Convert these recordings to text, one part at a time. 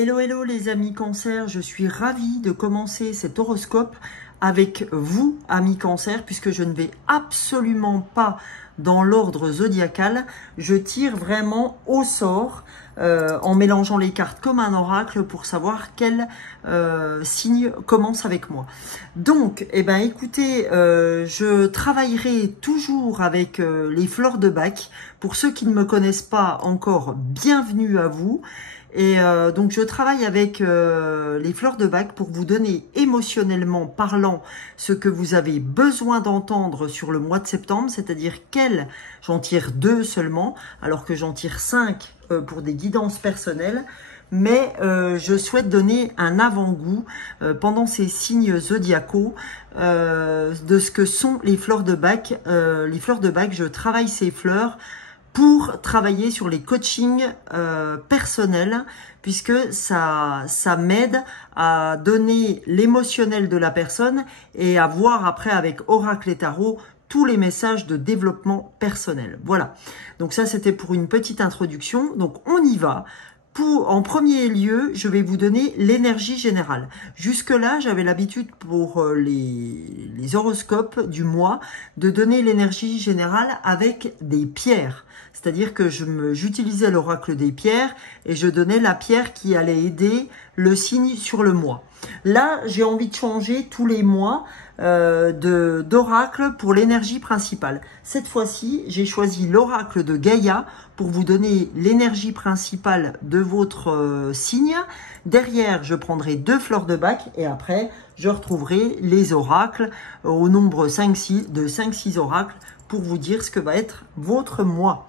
Hello, hello les amis Cancer, je suis ravie de commencer cet horoscope avec vous, amis Cancer, puisque je ne vais absolument pas dans l'ordre zodiacal. Je tire vraiment au sort en mélangeant les cartes comme un oracle pour savoir quel signe commence avec moi. Donc, écoutez, je travaillerai toujours avec les fleurs de Bach. Pour ceux qui ne me connaissent pas encore, bienvenue à vous. Et donc je travaille avec les fleurs de Bach pour vous donner émotionnellement parlant ce que vous avez besoin d'entendre sur le mois de septembre, c'est-à-dire j'en tire 2 seulement, alors que j'en tire 5 pour des guidances personnelles. Mais je souhaite donner un avant-goût pendant ces signes zodiacaux de ce que sont les fleurs de Bach. Les fleurs de Bach, je travaille ces fleurs pour travailler sur les coachings personnels, puisque ça m'aide à donner l'émotionnel de la personne et à voir après avec Oracle et Tarot tous les messages de développement personnel. Voilà, donc ça c'était pour une petite introduction, donc on y va. En premier lieu, je vais vous donner l'énergie générale. Jusque-là, j'avais l'habitude pour les horoscopes du mois de donner l'énergie générale avec des pierres. C'est-à-dire que j'utilisais l'oracle des pierres et je donnais la pierre qui allait aider le signe sur le mois. Là, j'ai envie de changer tous les mois d'oracle pour l'énergie principale. Cette fois-ci, j'ai choisi l'oracle de Gaïa pour vous donner l'énergie principale de votre signe. Derrière, je prendrai 2 fleurs de Bach et après, je retrouverai les oracles au nombre de 5-6 oracles pour vous dire ce que va être votre mois.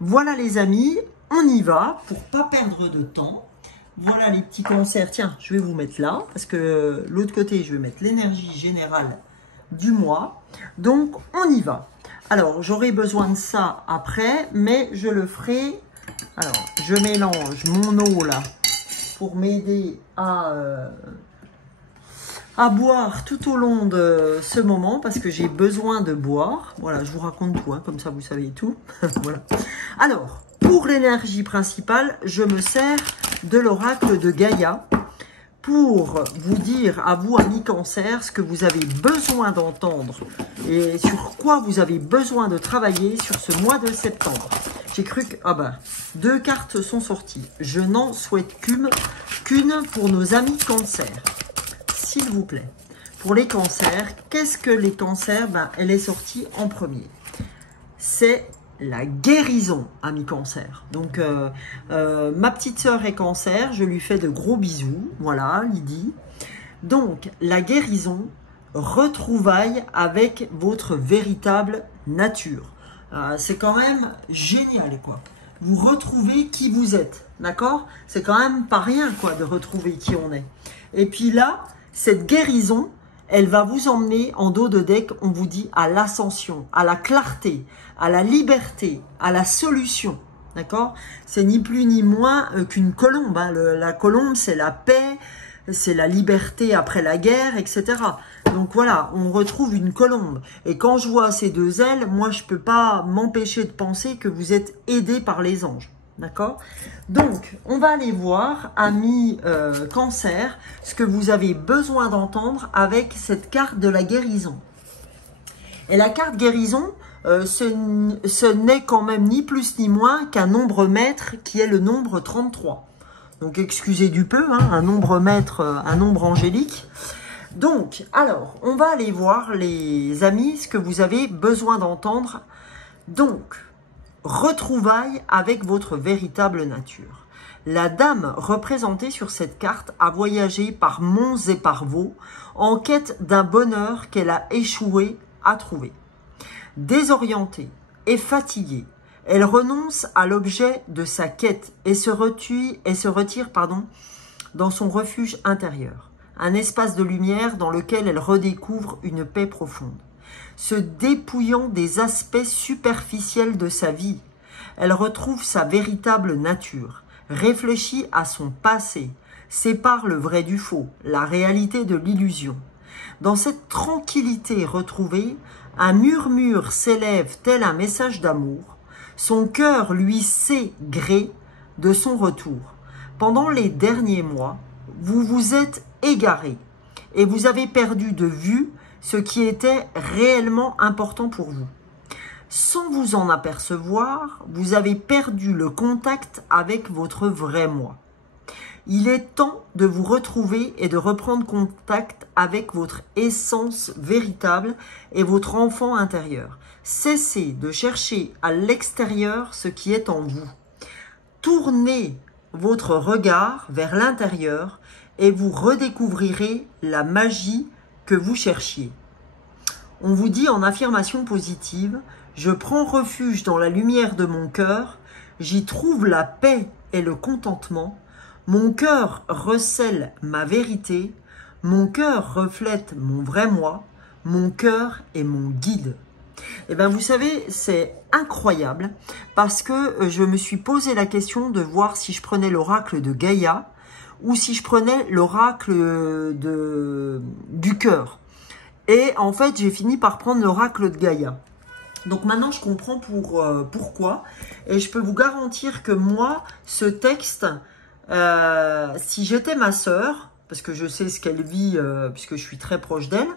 Voilà les amis, on y va pour pas perdre de temps. Voilà les petits cancers. Tiens, je vais vous mettre là, parce que l'autre côté, je vais mettre l'énergie générale du mois. Donc, on y va. Alors, j'aurai besoin de ça après, mais je le ferai. Alors, je mélange mon eau là, pour m'aider à boire tout au long de ce moment, parce que j'ai besoin de boire. Voilà, je vous raconte tout, hein, comme ça vous savez tout. Voilà. Alors, pour l'énergie principale, je me sers de l'oracle de Gaïa pour vous dire à vous, amis Cancer, ce que vous avez besoin d'entendre et sur quoi vous avez besoin de travailler sur ce mois de septembre. J'ai cru que 2 cartes sont sorties. Je n'en souhaite qu'une pour nos amis Cancer. S'il vous plaît. Pour les cancers, qu'est-ce que les cancers? Elle est sortie en premier. C'est la guérison, amis cancer. Donc, ma petite sœur est cancer, je lui fais de gros bisous. Voilà, Lydie. Donc, la guérison, retrouvailles avec votre véritable nature. C'est quand même génial, quoi. Vous retrouvez qui vous êtes, d'accord? C'est quand même pas rien, quoi, de retrouver qui on est. Et puis là, cette guérison, elle va vous emmener en dos de deck, on vous dit, à l'ascension, à la clarté, à la liberté, à la solution. D'accord? C'est ni plus ni moins qu'une colombe. Hein. La colombe, c'est la paix, c'est la liberté après la guerre, etc. Donc voilà, on retrouve une colombe. Et quand je vois ces 2 ailes, moi, je ne peux pas m'empêcher de penser que vous êtes aidé par les anges. D'accord? Donc, on va aller voir, amis Cancer, ce que vous avez besoin d'entendre avec cette carte de la guérison. Et la carte guérison, ce n'est quand même ni plus ni moins qu'un nombre maître qui est le nombre 33. Donc, excusez du peu, hein, un nombre maître, un nombre angélique. Donc, alors, on va aller voir, les amis, ce que vous avez besoin d'entendre. Donc, retrouvailles avec votre véritable nature. La dame représentée sur cette carte a voyagé par monts et par vaux en quête d'un bonheur qu'elle a échoué à trouver. Désorientée et fatiguée, elle renonce à l'objet de sa quête et se retire dans son refuge intérieur, un espace de lumière dans lequel elle redécouvre une paix profonde. Se dépouillant des aspects superficiels de sa vie, elle retrouve sa véritable nature, réfléchit à son passé, sépare le vrai du faux, la réalité de l'illusion. Dans cette tranquillité retrouvée, un murmure s'élève tel un message d'amour. Son cœur lui sait gré de son retour. pendant les derniers mois, vous vous êtes égaré et vous avez perdu de vue ce qui était réellement important pour vous. Sans vous en apercevoir, vous avez perdu le contact avec votre vrai moi. Il est temps de vous retrouver et de reprendre contact avec votre essence véritable et votre enfant intérieur. Cessez de chercher à l'extérieur ce qui est en vous. Tournez votre regard vers l'intérieur et vous redécouvrirez la magie que vous cherchiez. On vous dit en affirmation positive, je prends refuge dans la lumière de mon cœur, j'y trouve la paix et le contentement, mon cœur recèle ma vérité, mon cœur reflète mon vrai moi, mon cœur est mon guide. Et bien vous savez, c'est incroyable parce que je me suis posé la question de voir si je prenais l'oracle de Gaïa ou si je prenais l'oracle du cœur. Et en fait, j'ai fini par prendre l'oracle de Gaïa. Donc maintenant, je comprends pourquoi. Et je peux vous garantir que moi, ce texte, si j'étais ma sœur, parce que je sais ce qu'elle vit, puisque je suis très proche d'elle,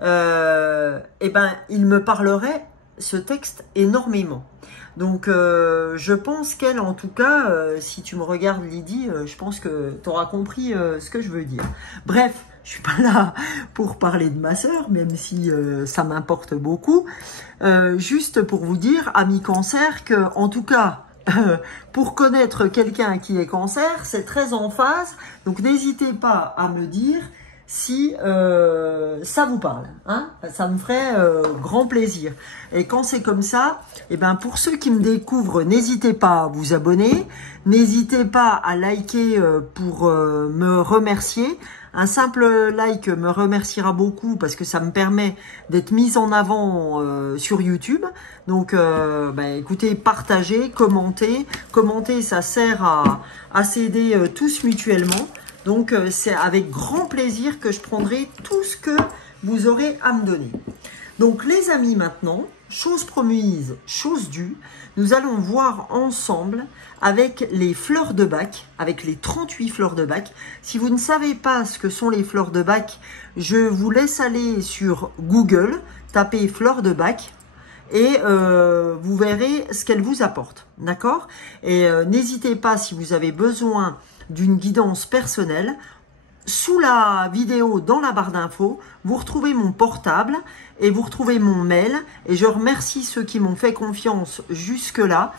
eh ben, il me parlerait, ce texte, énormément. Donc, je pense qu'elle, en tout cas, si tu me regardes, Lydie, je pense que tu auras compris ce que je veux dire. Bref, je suis pas là pour parler de ma sœur, même si ça m'importe beaucoup. Juste pour vous dire, amis cancer, que en tout cas, pour connaître quelqu'un qui est cancer, c'est très en phase. Donc, n'hésitez pas à me dire si ça vous parle, hein, ça me ferait grand plaisir. Et quand c'est comme ça, eh ben pour ceux qui me découvrent, n'hésitez pas à vous abonner, n'hésitez pas à liker pour me remercier. Un simple like me remerciera beaucoup parce que ça me permet d'être mise en avant sur YouTube. Donc, écoutez, partagez, commentez. Commentez, ça sert à s'aider tous mutuellement. Donc, c'est avec grand plaisir que je prendrai tout ce que vous aurez à me donner. Donc, les amis, maintenant, chose promise, chose due, nous allons voir ensemble avec les fleurs de Bach, avec les 38 fleurs de Bach. Si vous ne savez pas ce que sont les fleurs de Bach, je vous laisse aller sur Google, taper fleurs de Bach et vous verrez ce qu'elles vous apportent. D'accord? Et n'hésitez pas, si vous avez besoin d'une guidance personnelle, sous la vidéo, dans la barre d'infos, vous retrouvez mon portable et vous retrouvez mon mail. Et je remercie ceux qui m'ont fait confiance jusque-là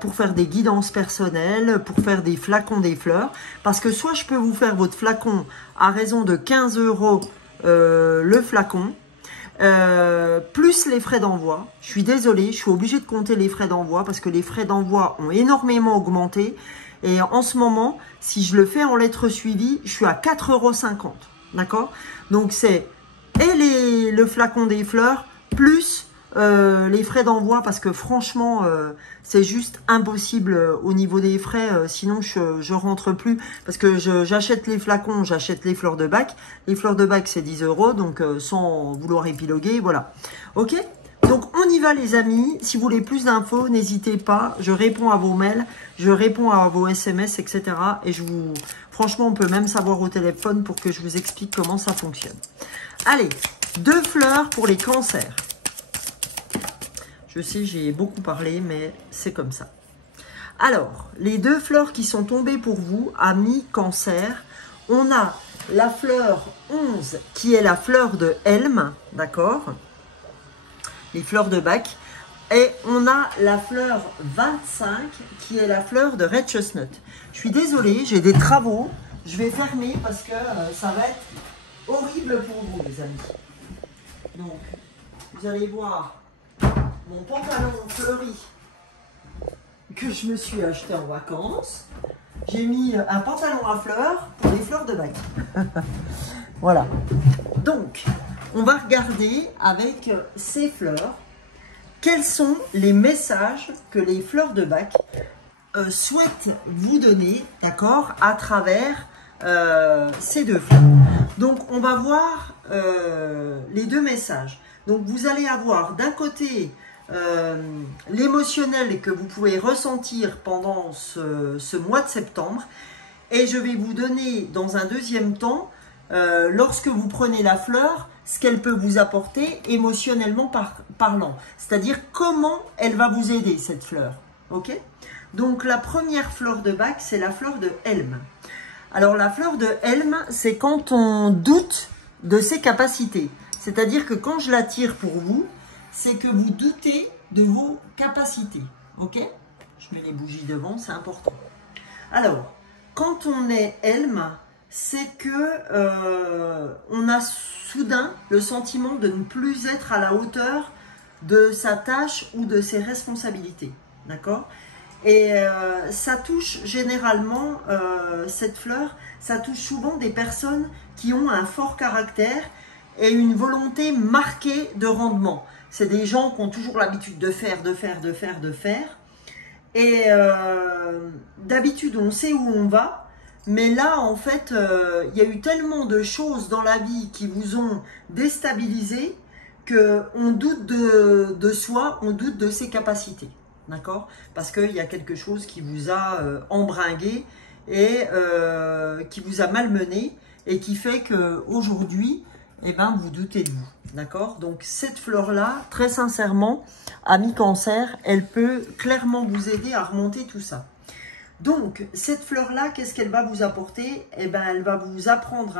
pour faire des guidances personnelles, pour faire des flacons des fleurs. Parce que soit je peux vous faire votre flacon à raison de 15 € le flacon, plus les frais d'envoi. Je suis désolée, je suis obligée de compter les frais d'envoi parce que les frais d'envoi ont énormément augmenté. Et en ce moment, si je le fais en lettres suivies, je suis à 4,50 €. D'accord? Donc, c'est et le flacon des fleurs, plus les frais d'envoi, parce que franchement, c'est juste impossible au niveau des frais. Sinon, je rentre plus, parce que j'achète les flacons, j'achète les fleurs de Bach. Les fleurs de Bach, c'est 10 €, donc sans vouloir épiloguer, voilà. Ok? Donc, on y va les amis. Si vous voulez plus d'infos, n'hésitez pas. Je réponds à vos mails, je réponds à vos SMS, etc. Et franchement, on peut même savoir au téléphone pour que je vous explique comment ça fonctionne. Allez, 2 fleurs pour les cancers. Je sais, j'ai beaucoup parlé, mais c'est comme ça. Alors, les 2 fleurs qui sont tombées pour vous, amis cancer, on a la fleur 11 qui est la fleur de Helm, d'accord ? Les fleurs de Bach. Et on a la fleur 25 qui est la fleur de Red Chestnut. Je suis désolée, j'ai des travaux. Je vais fermer parce que ça va être horrible pour vous, les amis. Donc, vous allez voir mon pantalon fleuri que je me suis acheté en vacances. J'ai mis un pantalon à fleurs pour les fleurs de Bach. Voilà. Donc, on va regarder avec ces fleurs quels sont les messages que les fleurs de Bach souhaitent vous donner, d'accord, à travers ces 2 fleurs. Donc, on va voir les 2 messages. Donc, vous allez avoir d'un côté l'émotionnel que vous pouvez ressentir pendant ce mois de septembre Et je vais vous donner dans un deuxième temps, lorsque vous prenez la fleur, ce qu'elle peut vous apporter émotionnellement parlant. C'est-à-dire comment elle va vous aider, cette fleur. Ok? Donc la première fleur de Bach, c'est la fleur de Helm. Alors la fleur de Helm, c'est quand on doute de ses capacités. C'est-à-dire que quand je la tire pour vous, c'est que vous doutez de vos capacités. Ok? Je mets les bougies devant, c'est important. Alors, quand on est Helm, c'est que on a soudain le sentiment de ne plus être à la hauteur de sa tâche ou de ses responsabilités. D'accord? Et ça touche généralement, cette fleur, ça touche souvent des personnes qui ont un fort caractère et une volonté marquée de rendement. C'est des gens qui ont toujours l'habitude de faire. Et d'habitude, on sait où on va. Mais là, en fait, il y a eu tellement de choses dans la vie qui vous ont déstabilisé qu'on doute de soi, on doute de ses capacités. D'accord? Parce qu'il y a quelque chose qui vous a embringué et qui vous a malmené et qui fait qu'aujourd'hui, eh ben, vous doutez de vous. D'accord? Donc, cette fleur-là, très sincèrement, ami Cancer, elle peut clairement vous aider à remonter tout ça. Donc, cette fleur-là, qu'est-ce qu'elle va vous apporter? Eh ben, elle va vous apprendre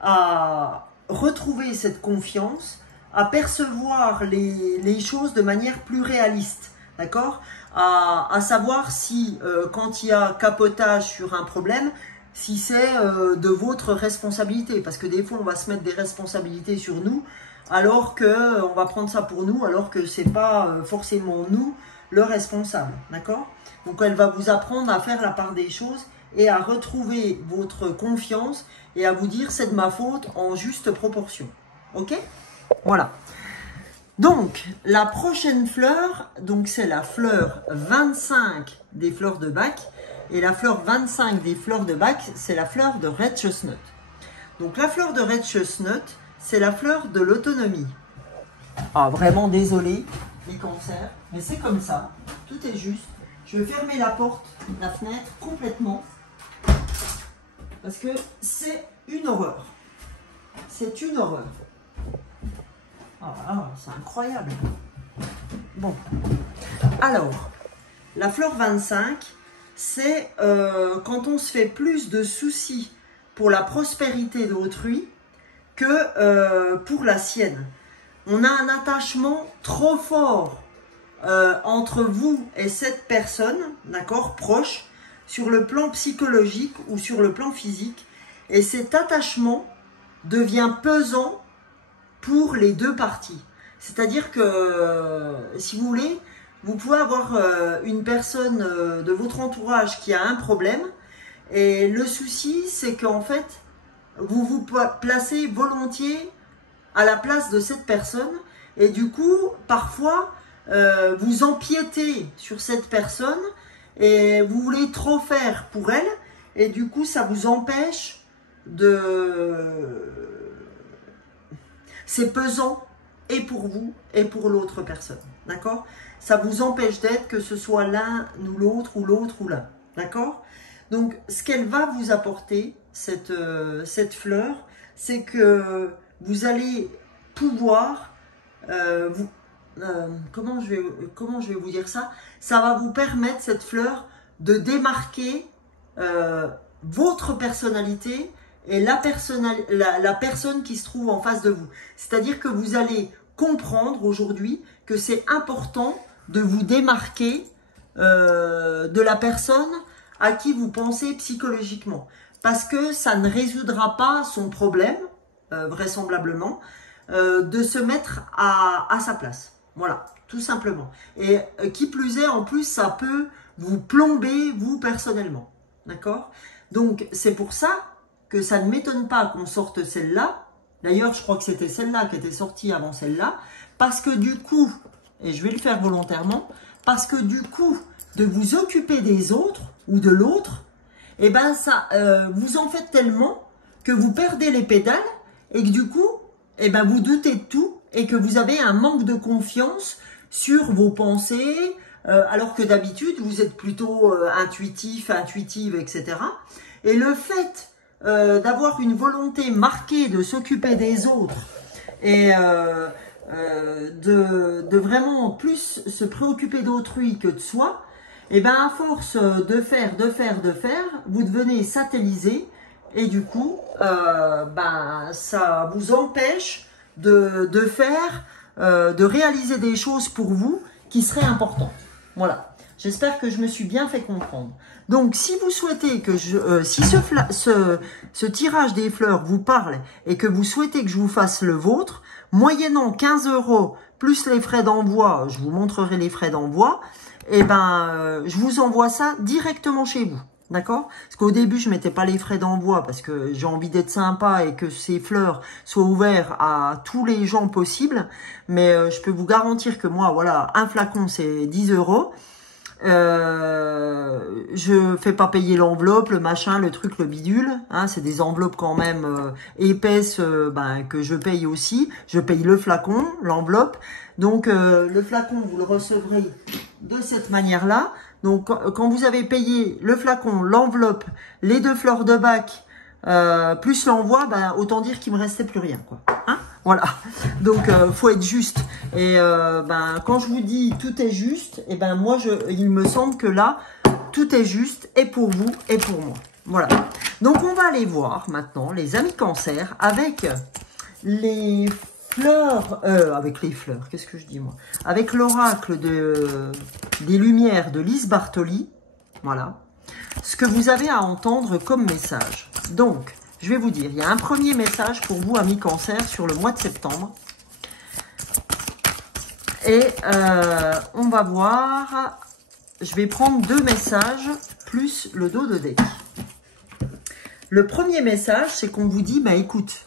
à retrouver cette confiance, à percevoir les choses de manière plus réaliste, d'accord? À savoir si, quand il y a capotage sur un problème, si c'est de votre responsabilité. Parce que des fois, on va se mettre des responsabilités sur nous, alors qu'on va prendre ça pour nous, alors que ce n'est pas forcément nous le responsable, d'accord? Donc, elle va vous apprendre à faire la part des choses et à retrouver votre confiance et à vous dire c'est de ma faute en juste proportion. Ok? Voilà. Donc, la prochaine fleur, donc c'est la fleur 25 des fleurs de Bach. Et la fleur 25 des fleurs de Bach, c'est la fleur de Red Chestnut. Donc, la fleur de Red Chestnut, c'est la fleur de l'autonomie. Ah, vraiment désolé, les cancers, mais c'est comme ça. Tout est juste. Je vais fermer la porte, la fenêtre complètement. Parce que c'est une horreur. C'est une horreur. Ah, c'est incroyable. Bon. Alors, la fleur 25, c'est quand on se fait plus de soucis pour la prospérité d'autrui que pour la sienne. On a un attachement trop fort entre vous et cette personne, d'accord, proche, sur le plan psychologique ou sur le plan physique. Et cet attachement devient pesant pour les deux parties. C'est-à-dire que, si vous voulez, vous pouvez avoir une personne de votre entourage qui a un problème. Et le souci, c'est qu'en fait, vous vous placez volontiers à la place de cette personne. Et du coup, parfois, vous empiétez sur cette personne et vous voulez trop faire pour elle. Et du coup, ça vous empêche de... C'est pesant et pour vous et pour l'autre personne. D'accord? Ça vous empêche d'être, que ce soit l'un ou l'autre ou l'un. D'accord? Donc, ce qu'elle va vous apporter, cette fleur, c'est que vous allez pouvoir... comment je vais vous dire ça? Ça va vous permettre, cette fleur, de démarquer votre personnalité et la personne qui se trouve en face de vous. C'est-à-dire que vous allez comprendre aujourd'hui que c'est important de vous démarquer de la personne à qui vous pensez psychologiquement. Parce que ça ne résoudra pas son problème, vraisemblablement, de se mettre à sa place. Voilà, tout simplement. Et qui plus est, en plus, ça peut vous plomber, vous, personnellement. D'accord? Donc, c'est pour ça que ça ne m'étonne pas qu'on sorte celle-là. D'ailleurs, je crois que c'était celle-là qui était sortie avant celle-là. Parce que du coup, et je vais le faire volontairement, parce que du coup, de vous occuper des autres ou de l'autre, eh ben ça, vous en faites tellement que vous perdez les pédales et que du coup, eh ben vous doutez de tout et que vous avez un manque de confiance sur vos pensées, alors que d'habitude, vous êtes plutôt intuitif, intuitive, etc. Et le fait d'avoir une volonté marquée de s'occuper des autres et de vraiment plus se préoccuper d'autrui que de soi, et bien à force de faire, vous devenez satellisé et du coup, ça vous empêche de faire, de réaliser des choses pour vous qui seraient importantes. Voilà. J'espère que je me suis bien fait comprendre. Donc, si vous souhaitez que si ce tirage des fleurs vous parle et que vous souhaitez que je vous fasse le vôtre, moyennant 15 € plus les frais d'envoi, je vous montrerai les frais d'envoi, et je vous envoie ça directement chez vous. D'accord? Parce qu'au début, je mettais pas les frais d'envoi parce que j'ai envie d'être sympa et que ces fleurs soient ouvertes à tous les gens possibles. Mais je peux vous garantir que moi, voilà, un flacon, c'est 10 €. Je fais pas payer l'enveloppe, le machin, le truc, le bidule. Hein, c'est des enveloppes quand même épaisses que je paye aussi. Je paye le flacon, l'enveloppe. Donc le flacon, vous le recevrez de cette manière-là. Donc quand vous avez payé le flacon, l'enveloppe, les 2 fleurs de bac, plus l'envoi, autant dire qu'il me restait plus rien, quoi. Hein, voilà. Donc faut être juste. Et quand je vous dis tout est juste, et moi il me semble que là tout est juste et pour vous et pour moi. Voilà. Donc on va aller voir maintenant les amis Cancer avec les fleurs, qu'est-ce que je dis moi? Avec l'oracle des Lumières de Lise Bartoli. Voilà. Ce que vous avez à entendre comme message. Donc, je vais vous dire, il y a un premier message pour vous, amis Cancer, sur le mois de septembre. Et on va voir, je vais prendre 2 messages plus le dos de deck. Le premier message, c'est qu'on vous dit, écoute,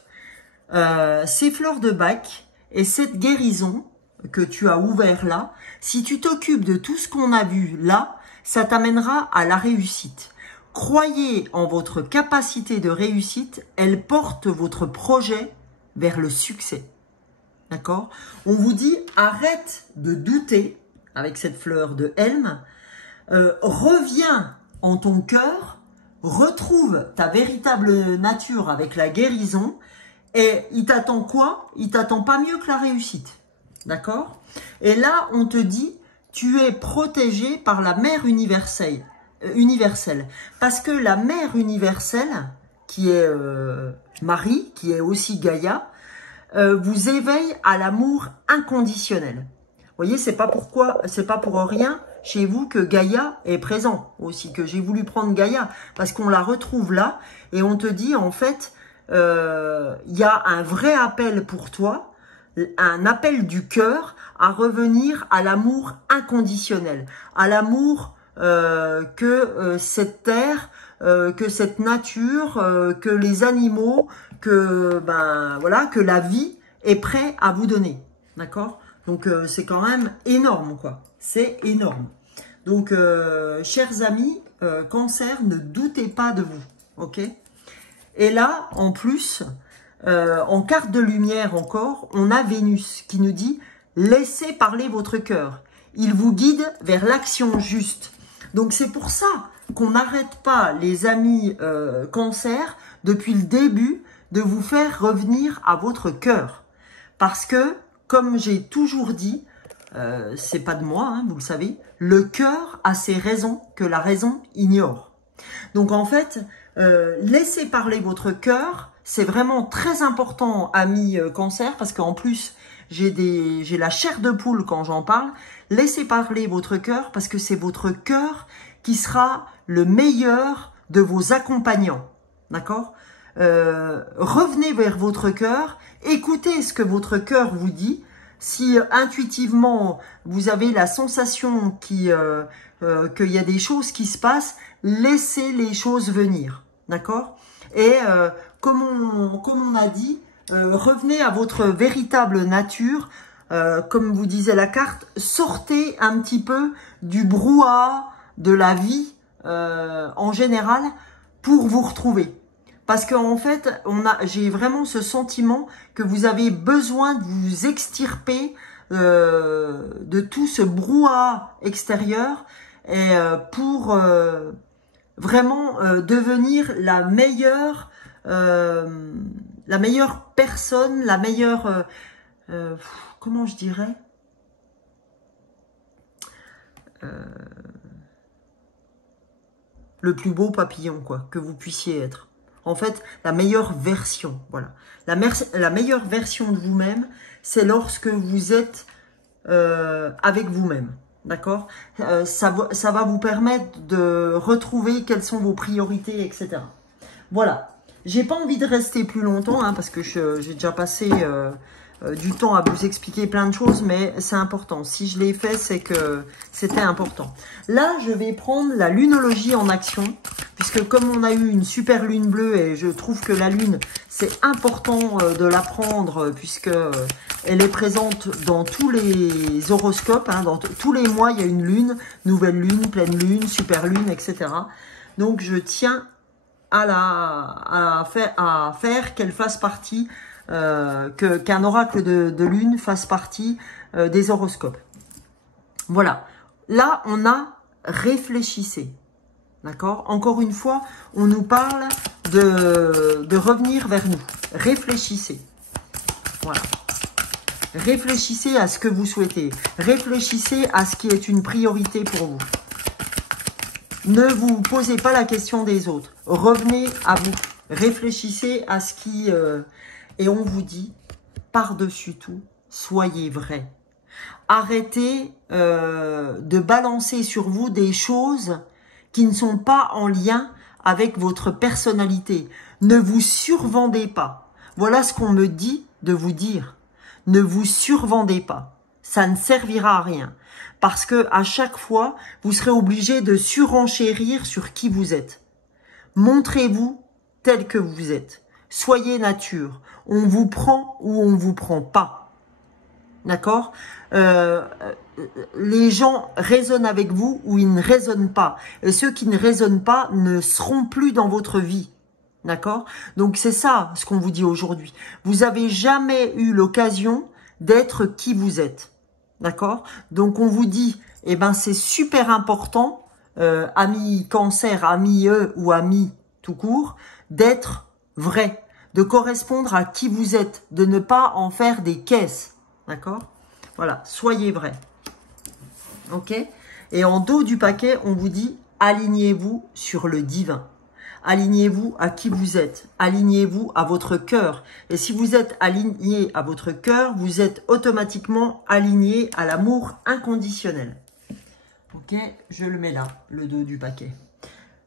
ces fleurs de bac et cette guérison que tu as ouvert là, si tu t'occupes de tout ce qu'on a vu là, ça t'amènera à la réussite. Croyez en votre capacité de réussite, elle porte votre projet vers le succès. D'accord? On vous dit, arrête de douter avec cette fleur de Helm, reviens en ton cœur, retrouve ta véritable nature avec la guérison, et il t'attend quoi? Il t'attend pas mieux que la réussite. D'accord? Et là, on te dit, tu es protégé par la mère universelle. Parce que la mère universelle, qui est Marie, qui est aussi Gaïa, vous éveille à l'amour inconditionnel. Vous voyez, c'est pas pour rien chez vous que Gaïa est présent aussi, que j'ai voulu prendre Gaïa, parce qu'on la retrouve là, et on te dit, en fait, il y a un vrai appel pour toi, un appel du cœur à revenir à l'amour inconditionnel, à l'amour que cette terre, que cette nature, que les animaux, que que la vie est prêt à vous donner. D'accord? Donc c'est quand même énorme, quoi. C'est énorme. Donc chers amis, Cancer, ne doutez pas de vous. Ok? Et là, en plus, en carte de lumière encore, on a Vénus qui nous dit « Laissez parler votre cœur. Il vous guide vers l'action juste. » Donc c'est pour ça qu'on n'arrête pas, les amis Cancer, depuis le début, de vous faire revenir à votre cœur. Parce que, comme j'ai toujours dit, c'est pas de moi, hein, vous le savez, le cœur a ses raisons que la raison ignore. Donc en fait, laissez parler votre cœur, c'est vraiment très important, amis Cancer, parce qu'en plus, j'ai la chair de poule quand j'en parle. Laissez parler votre cœur, parce que c'est votre cœur qui sera le meilleur de vos accompagnants. D'accord? Revenez vers votre cœur, écoutez ce que votre cœur vous dit. Si intuitivement, vous avez la sensation qu'il y a des choses qui se passent, laissez les choses venir. D'accord? Et comme on a dit, revenez à votre véritable nature. Comme vous disait la carte, sortez un petit peu du brouhaha de la vie en général pour vous retrouver. Parce qu'en fait, j'ai vraiment ce sentiment que vous avez besoin de vous extirper de tout ce brouhaha extérieur et pour vraiment devenir la meilleure personne, la meilleure, comment je dirais, le plus beau papillon, quoi, que vous puissiez être. En fait, la meilleure version, voilà. La meilleure version de vous-même, c'est lorsque vous êtes avec vous-même, d'accord? Ça va vous permettre de retrouver quelles sont vos priorités, etc. Voilà. J'ai pas envie de rester plus longtemps, hein, parce que j'ai déjà passé du temps à vous expliquer plein de choses, mais c'est important. Si je l'ai fait, c'est que c'était important. Là, je vais prendre la lunologie en action, puisque comme on a eu une super lune bleue, et je trouve que la lune, c'est important de la prendre, puisque elle est présente dans tous les horoscopes, hein, dans tous les mois, il y a une lune, nouvelle lune, pleine lune, super lune, etc. Donc, je tiens à faire qu'elle fasse partie, qu'un oracle de lune fasse partie des horoscopes. Voilà. Là, on a réfléchissez. D'accord? Encore une fois, on nous parle de revenir vers nous. Réfléchissez. Voilà. Réfléchissez à ce que vous souhaitez. Réfléchissez à ce qui est une priorité pour vous. Ne vous posez pas la question des autres. Revenez à vous. Réfléchissez à ce qui... et on vous dit, par-dessus tout, soyez vrai. Arrêtez de balancer sur vous des choses qui ne sont pas en lien avec votre personnalité. Ne vous survendez pas. Voilà ce qu'on me dit de vous dire. Ne vous survendez pas. Ça ne servira à rien. Parce que à chaque fois, vous serez obligé de surenchérir sur qui vous êtes. Montrez-vous tel que vous êtes. Soyez nature. On vous prend ou on vous prend pas. D'accord? Les gens résonnent avec vous ou ils ne résonnent pas. Et ceux qui ne résonnent pas ne seront plus dans votre vie. D'accord? Donc c'est ça ce qu'on vous dit aujourd'hui. Vous n'avez jamais eu l'occasion d'être qui vous êtes. D'accord? Donc on vous dit, eh ben c'est super important, amis cancer, amis ou amis tout court, d'être vrai, de correspondre à qui vous êtes, de ne pas en faire des caisses. D'accord? Voilà, soyez vrai. Ok? Et en dos du paquet, on vous dit, alignez-vous sur le divin. Alignez-vous à qui vous êtes. Alignez-vous à votre cœur. Et si vous êtes aligné à votre cœur, vous êtes automatiquement aligné à l'amour inconditionnel. Ok, je le mets là, le dos du paquet.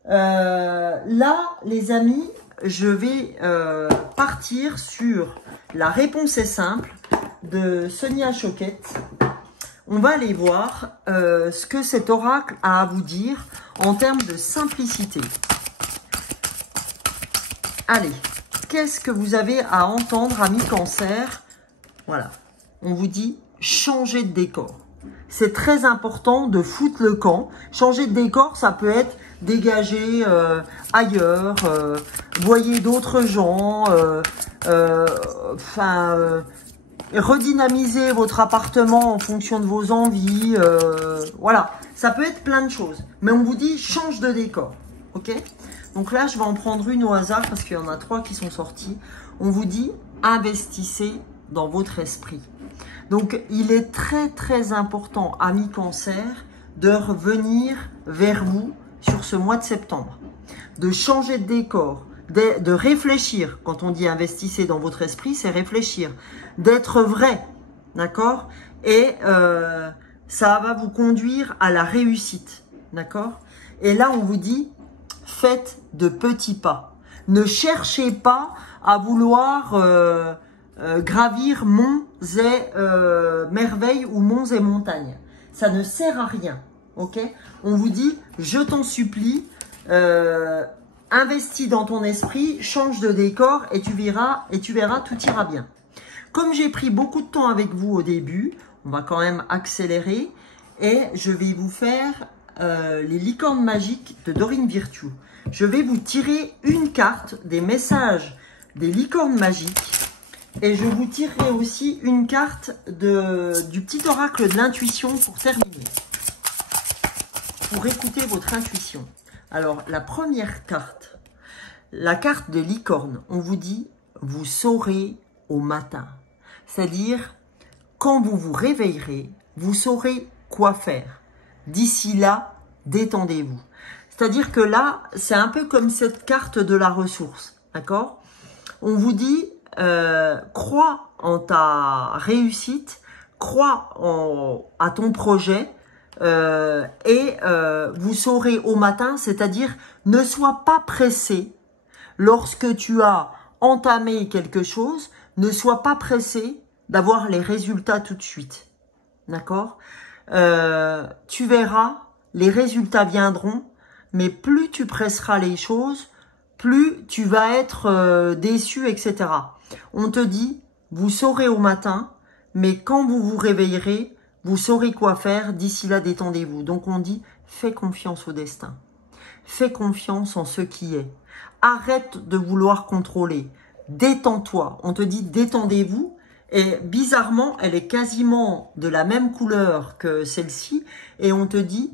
Là, les amis, je vais partir sur la réponse est simple de Sonia Choquette. On va aller voir ce que cet oracle a à vous dire en termes de simplicité. Allez, qu'est-ce que vous avez à entendre, amis cancer? Voilà, on vous dit changer de décor. C'est très important de foutre le camp. Changer de décor, ça peut être dégager ailleurs, voyez d'autres gens, redynamiser votre appartement en fonction de vos envies. Voilà, ça peut être plein de choses. Mais on vous dit change de décor, ok? Donc là, je vais en prendre une au hasard parce qu'il y en a 3 qui sont sortis. On vous dit, investissez dans votre esprit. Donc, il est très, très important, amis cancer, de revenir vers vous sur ce mois de septembre. De changer de décor, de réfléchir. Quand on dit investissez dans votre esprit, c'est réfléchir. D'être vrai, d'accord? Et ça va vous conduire à la réussite, d'accord? Et là, on vous dit, faites de petits pas. Ne cherchez pas à vouloir gravir monts et merveilles ou monts et montagnes. Ça ne sert à rien. Ok? On vous dit, je t'en supplie, investis dans ton esprit, change de décor et tu verras, tout ira bien. Comme j'ai pris beaucoup de temps avec vous au début, on va quand même accélérer et je vais vous faire les licornes magiques de Dorine Virtue. Je vais vous tirer une carte des messages des licornes magiques Et je vous tirerai aussi une carte du petit oracle de l'intuition pour terminer. Pour écouter votre intuition. Alors, la première carte, la carte de licorne, on vous dit, vous saurez au matin. C'est-à-dire, quand vous vous réveillerez, vous saurez quoi faire. D'ici là, détendez-vous. C'est-à-dire que là, c'est un peu comme cette carte de la ressource, d'accord? On vous dit, crois en ta réussite, crois à ton projet, et vous saurez au matin, c'est-à-dire ne sois pas pressé lorsque tu as entamé quelque chose, ne sois pas pressé d'avoir les résultats tout de suite, d'accord? Tu verras, les résultats viendront, mais plus tu presseras les choses, plus tu vas être déçu, etc. On te dit, vous saurez au matin, mais quand vous vous réveillerez, vous saurez quoi faire, d'ici là, détendez-vous. Donc on dit, fais confiance au destin. Fais confiance en ce qui est. Arrête de vouloir contrôler. Détends-toi. On te dit, détendez-vous. Et bizarrement, elle est quasiment de la même couleur que celle-ci. Et on te dit,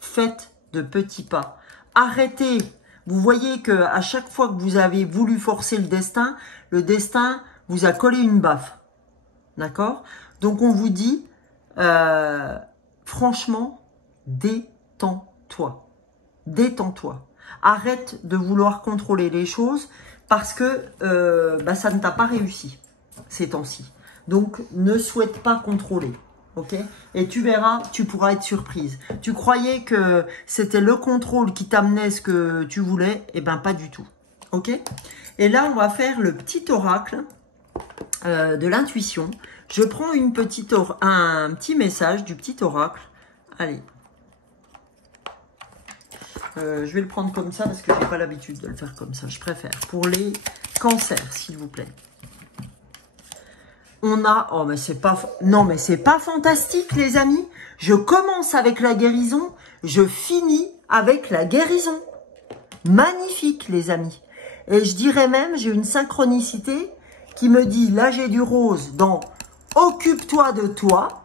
faites de petits pas. Arrêtez. Vous voyez que à chaque fois que vous avez voulu forcer le destin vous a collé une baffe. D'accord? Donc on vous dit, franchement, détends-toi. Détends-toi. Arrête de vouloir contrôler les choses parce que ça ne t'a pas réussi ces temps-ci. Donc, ne souhaite pas contrôler. Ok? Et tu verras, tu pourras être surprise. Tu croyais que c'était le contrôle qui t'amenait ce que tu voulais. Eh bien, pas du tout. Ok? Et là, on va faire le petit oracle de l'intuition. Je prends un petit message du petit oracle. Allez. Je vais le prendre comme ça parce que je n'ai pas l'habitude de le faire comme ça. Je préfère. Pour les cancers, s'il vous plaît. On a... Oh, mais c'est pas... Non, mais c'est pas fantastique, les amis. Je commence avec la guérison. Je finis avec la guérison. Magnifique, les amis. Et je dirais même, j'ai une synchronicité qui me dit, là, j'ai du rose dans « Occupe-toi de toi ».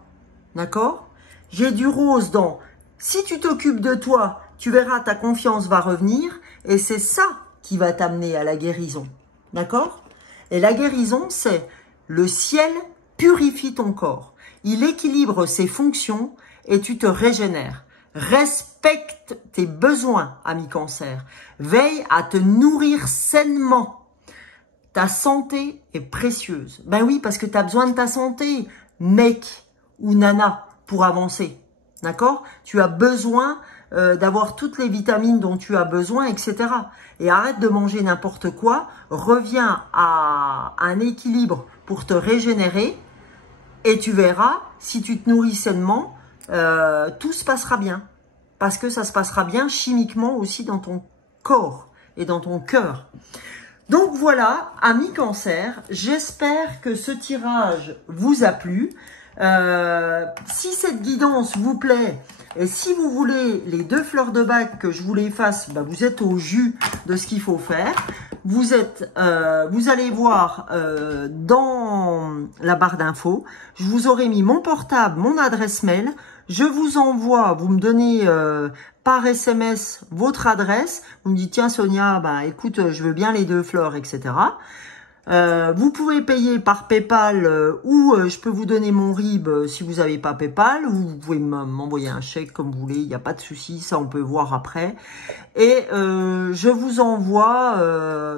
D'accord? J'ai du rose dans « Si tu t'occupes de toi, tu verras, ta confiance va revenir ». Et c'est ça qui va t'amener à la guérison. D'accord? Et la guérison, c'est... Le ciel purifie ton corps. Il équilibre ses fonctions et tu te régénères. Respecte tes besoins, ami cancer. Veille à te nourrir sainement. Ta santé est précieuse. Ben oui, parce que tu as besoin de ta santé, mec ou nana, pour avancer. D'accord? Tu as besoin d'avoir toutes les vitamines dont tu as besoin, etc. Et arrête de manger n'importe quoi. Reviens à un équilibre pour te régénérer. Et tu verras, si tu te nourris sainement, tout se passera bien. Parce que ça se passera bien chimiquement aussi dans ton corps et dans ton cœur. Donc voilà, amis cancer, j'espère que ce tirage vous a plu. Si cette guidance vous plaît, et si vous voulez les 2 fleurs de bac que je vous les fasse, bah vous êtes au jus de ce qu'il faut faire. Vous allez voir dans la barre d'infos, je vous aurai mis mon portable, mon adresse mail. Je vous envoie, vous me donnez par SMS votre adresse. Vous me dites, tiens Sonia, bah écoute, je veux bien les 2 fleurs, etc. Vous pouvez payer par PayPal ou je peux vous donner mon RIB si vous n'avez pas PayPal, ou vous pouvez m'envoyer un chèque comme vous voulez, il n'y a pas de souci, ça on peut voir après. Et je vous envoie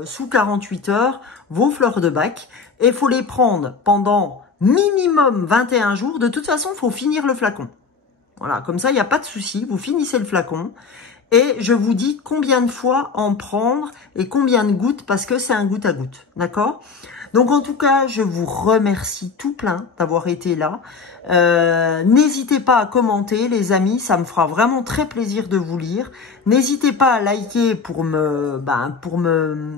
sous 48 heures vos fleurs de bac et il faut les prendre pendant minimum 21 jours. De toute façon, il faut finir le flacon. Voilà, comme ça, il n'y a pas de souci, vous finissez le flacon. Et je vous dis combien de fois en prendre et combien de gouttes, parce que c'est un goutte à goutte, d'accord? Donc en tout cas, je vous remercie tout plein d'avoir été là. N'hésitez pas à commenter, les amis, ça me fera vraiment très plaisir de vous lire. N'hésitez pas à liker pour me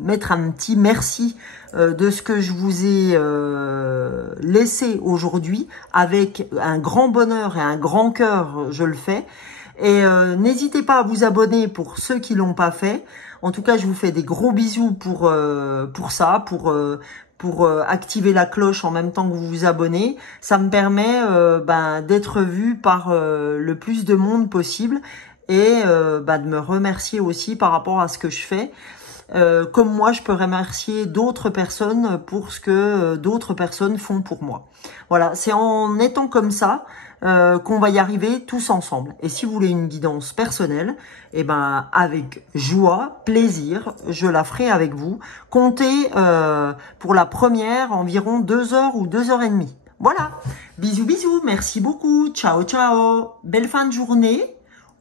mettre un petit merci de ce que je vous ai laissé aujourd'hui. Avec un grand bonheur et un grand cœur, je le fais. Et n'hésitez pas à vous abonner pour ceux qui l'ont pas fait. En tout cas, je vous fais des gros bisous pour ça, pour activer la cloche en même temps que vous vous abonnez. Ça me permet d'être vu par le plus de monde possible et de me remercier aussi par rapport à ce que je fais. Comme moi, je peux remercier d'autres personnes pour ce que d'autres personnes font pour moi. Voilà, c'est en étant comme ça qu'on va y arriver tous ensemble. Et si vous voulez une guidance personnelle, eh ben avec joie, plaisir, je la ferai avec vous. Comptez pour la première environ 2 heures ou 2h30. Voilà, bisous bisous, merci beaucoup, ciao ciao, belle fin de journée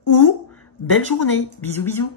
ou belle journée, bisous bisous.